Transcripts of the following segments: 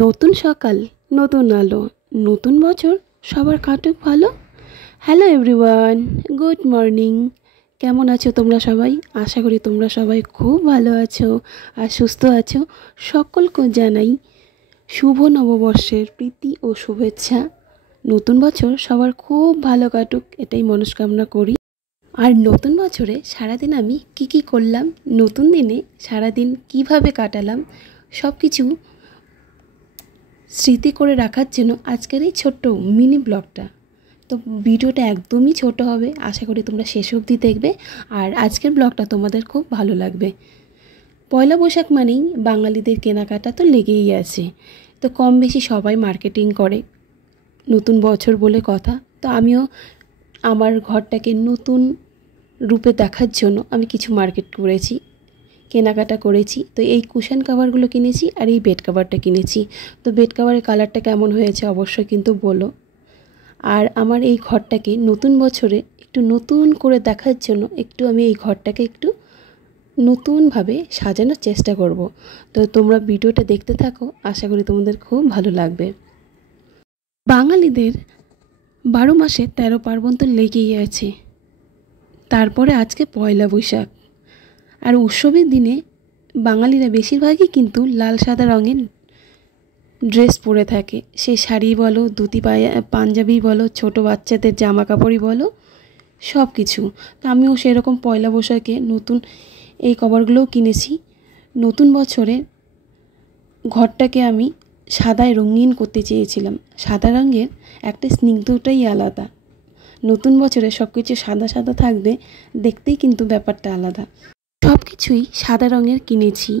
নতুন সকাল, নতুন আলো, নতুন বছর সবার কাটুক ভালো। Hello everyone, good morning. কেমন আছো তোমরা সবাই? আশা করি তোমরা সবাই খুব ভালো আছো আর সুস্থ আছো। সকলকে জানাই শুভ নববর্ষের প্রীতি ও শুভেচ্ছা। নতুন বছর সবার খুব ভালো কাটুক, এটাই মনস্কামনা করি। আর নতুন বছরে সারাদিন আমি কি করলাম, নতুন দিনে সারাদিন কিভাবে কাটালাম, সব কিছু স্মৃতি করে রাখার জন্য আজকের এই ছোট্ট মিনি ব্লগটা। তো ভিডিওটা একদমই ছোট হবে, আশা করি তোমরা শেষ অবধি দেখবে আর আজকের ব্লগটা তোমাদের খুব ভালো লাগবে। পয়লা বৈশাখ মানেই বাঙালিদের কেনাকাটা তো লেগেই আছে, তো কম বেশি সবাই মার্কেটিং করে, নতুন বছর বলে কথা। তো আমিও আমার ঘরটাকে নতুন রূপে দেখার জন্য আমি কিছু মার্কেট করেছি, কেনাকাটা করেছি। তো এই কুশন কাভারগুলো কিনেছি আর এই বেড কাভারটা কিনেছি। তো বেড কাভারের কালারটা কেমন হয়েছে অবশ্যই কিন্তু বলো। আর আমার এই ঘরটাকে নতুন বছরে একটু নতুন করে দেখার জন্য আমি এই ঘরটাকে একটু নতুনভাবে সাজানোর চেষ্টা করব। তো তোমরা ভিডিওটা দেখতে থাকো, আশা করি তোমাদের খুব ভালো লাগবে। বাঙালিদের 12 মাসে 13 পার্বণ তো লেগেই আছে, তারপরে আজকে পয়লা বৈশাখ। আর উৎসবের দিনে বাঙালিরা বেশিরভাগই কিন্তু লাল সাদা রঙের ড্রেস পরে থাকে, সে শাড়ি বলো, ধুতি পাঞ্জাবি বলো, ছোটো বাচ্চাদের জামা কাপড়ই বলো, সব কিছু। তো আমিও সেরকম পয়লা বৈশাখে নতুন এই কভারগুলোও কিনেছি। নতুন বছরে ঘরটাকে আমি সাদায় রঙিন করতে চেয়েছিলাম, সাদা রঙের একটা স্নিগ্ধটাই আলাদা। নতুন বছরে সব কিছু সাদা সাদা থাকবে, দেখতেই কিন্তু ব্যাপারটা আলাদা। সব কিছুই সাদা রঙের কিনেছি,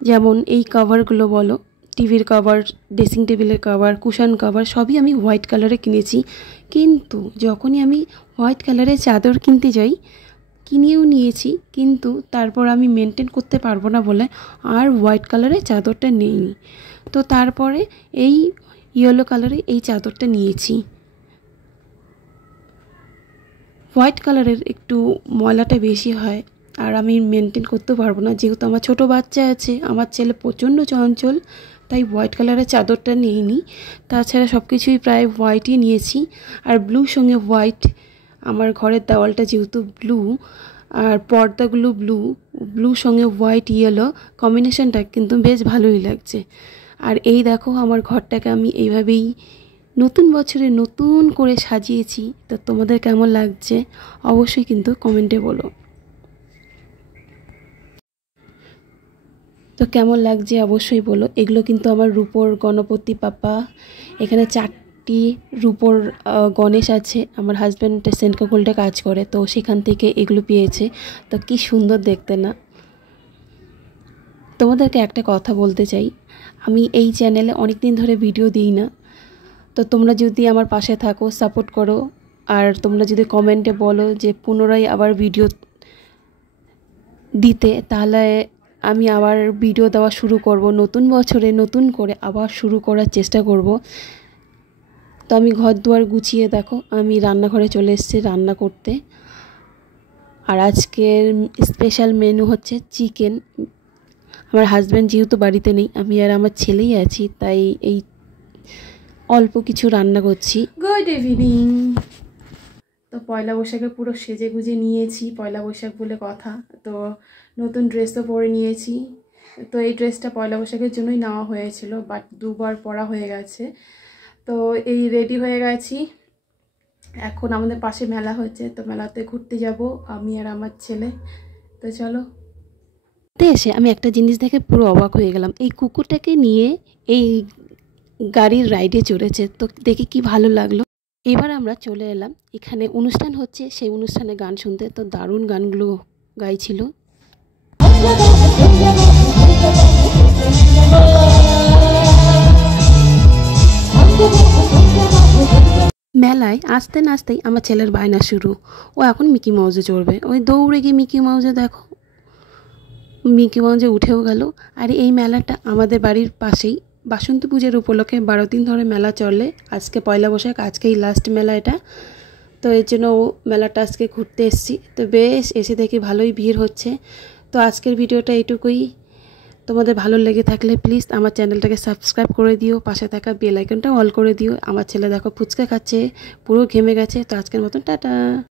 যেমন এই কভারগুলো বলো, টিভির কভার, ড্রেসিং টেবিলের কভার, কুশন কভার, সবই আমি হোয়াইট কালারে কিনেছি। কিন্তু যখনই আমি হোয়াইট কালারের চাদর কিনতে যাই, কিনেও নিয়েছি, কিন্তু তারপর আমি মেনটেন করতে পারবো না বলে আর হোয়াইট কালারের চাদরটা নেইনি। তো তারপরে এই ইয়েলো কালারে এই চাদরটা নিয়েছি। হোয়াইট কালারের একটু ময়লাটা বেশি হয় আর আমি মেনটেন করতে পারবো না, যেহেতু আমার ছোটো বাচ্চা আছে, আমার ছেলে প্রচণ্ড চঞ্চল, তাই হোয়াইট কালারের চাদরটা নিইনি। তাছাড়া সব কিছুই প্রায় হোয়াইটই নিয়েছি। আর ব্লুর সঙ্গে হোয়াইট, আমার ঘরের দেওয়ালটা যেহেতু ব্লু আর পর্দাগুলো ব্লুর সঙ্গে হোয়াইট ইয়েলো কম্বিনেশনটা কিন্তু বেশ ভালোই লাগছে। আর এই দেখো আমার ঘরটাকে আমি এইভাবেই নতুন বছরে নতুন করে সাজিয়েছি। তো তোমাদের কেমন লাগছে অবশ্যই কিন্তু কমেন্টে বলো। তো কেমন লাগছে অবশ্যই বলো। এগুলো কিন্তু আমার রূপোর গণপতি পাপা, এখানে 4টি রূপোর গণেশ আছে। আমার হাজব্যান্ড সেন্ট্রাল গোল্ডে কাজ করে, তো সেখান থেকে এগুলো পেয়েছে। তো কি সুন্দর দেখতে না। তোমাদেরকে একটা কথা বলতে চাই, আমি এই চ্যানেলে অনেক দিন ধরে ভিডিও দিই না। তো তোমরা যদি আমার পাশে থাকো, সাপোর্ট করো, আর তোমরা যদি কমেন্টে বলো যে পুনরায় আবার ভিডিও দিতে, তাহলে আমি আবার ভিডিও দেওয়া শুরু করব। নতুন বছরে নতুন করে আবার শুরু করার চেষ্টা করব। তো আমি ঘর দুয়ার গুছিয়ে দেখো আমি রান্নাঘরে চলে এসেছি রান্না করতে। আর আজকের স্পেশাল মেনু হচ্ছে চিকেন। আমার হাজব্যান্ড যেহেতু বাড়িতে নেই, আমি আর আমার ছেলেই আছি, তাই এই অল্প কিছু রান্না করছি। Good evening. তো পয়লা বৈশাখে পুরো সেজে গুজে নিয়েছি, পয়লা বৈশাখ বলে কথা। তো নতুন ড্রেসও পরে নিয়েছি। তো এই ড্রেসটা পয়লা বৈশাখের জন্যই নেওয়া হয়েছিল, বাট 2বার পরা হয়ে গেছে। তো এই রেডি হয়ে গেছি। এখন আমাদের পাশে মেলা হচ্ছে, তো মেলাতে ঘুরতে যাব আমি আর আমার ছেলে। তো চলো। এসে আমি একটা জিনিস দেখে পুরো অবাক হয়ে গেলাম, এই কুকুরটাকে নিয়ে এই গাড়ির রাইডে চড়েছে। তো দেখে কি ভালো লাগলো। এবার আমরা চলে এলাম, এখানে অনুষ্ঠান হচ্ছে, সেই অনুষ্ঠানে গান শুনতে। তো দারুণ গানগুলো গাইছিল। মেলায় আসতে না আসতেই আমার ছেলের বায়না শুরু, ও এখন মিকি মাউসে চড়বে। ওই দৌড়ে গিয়ে মিকি মাউসে, দেখো মিকি মাউসে উঠেও গেল। আর এই মেলাটা আমাদের বাড়ির পাশেই, বাসন্তী পূজার উপলক্ষে 12 দিন ধরে মেলা চলে। আজকে পয়লা বৈশাখ, আজকেই লাস্ট মেলা এটা। তো এর জন্য ও মেলাটা আজকে ঘুরতে এসেছি। তো বেশ এসে দেখি ভালোই ভিড় হচ্ছে। তো আজকের ভিডিওটা এইটুকুই। তোমাদের ভালো লেগে থাকলে প্লিজ আমার চ্যানেলটাকে সাবস্ক্রাইব করে দিও, পাশে থাকা বেল আইকনটা অল করে দিও। আমার ছেলে দেখো ফুচকা খাচ্ছে, পুরো ঘেমে গেছে। তো আজকের মতন টাটা।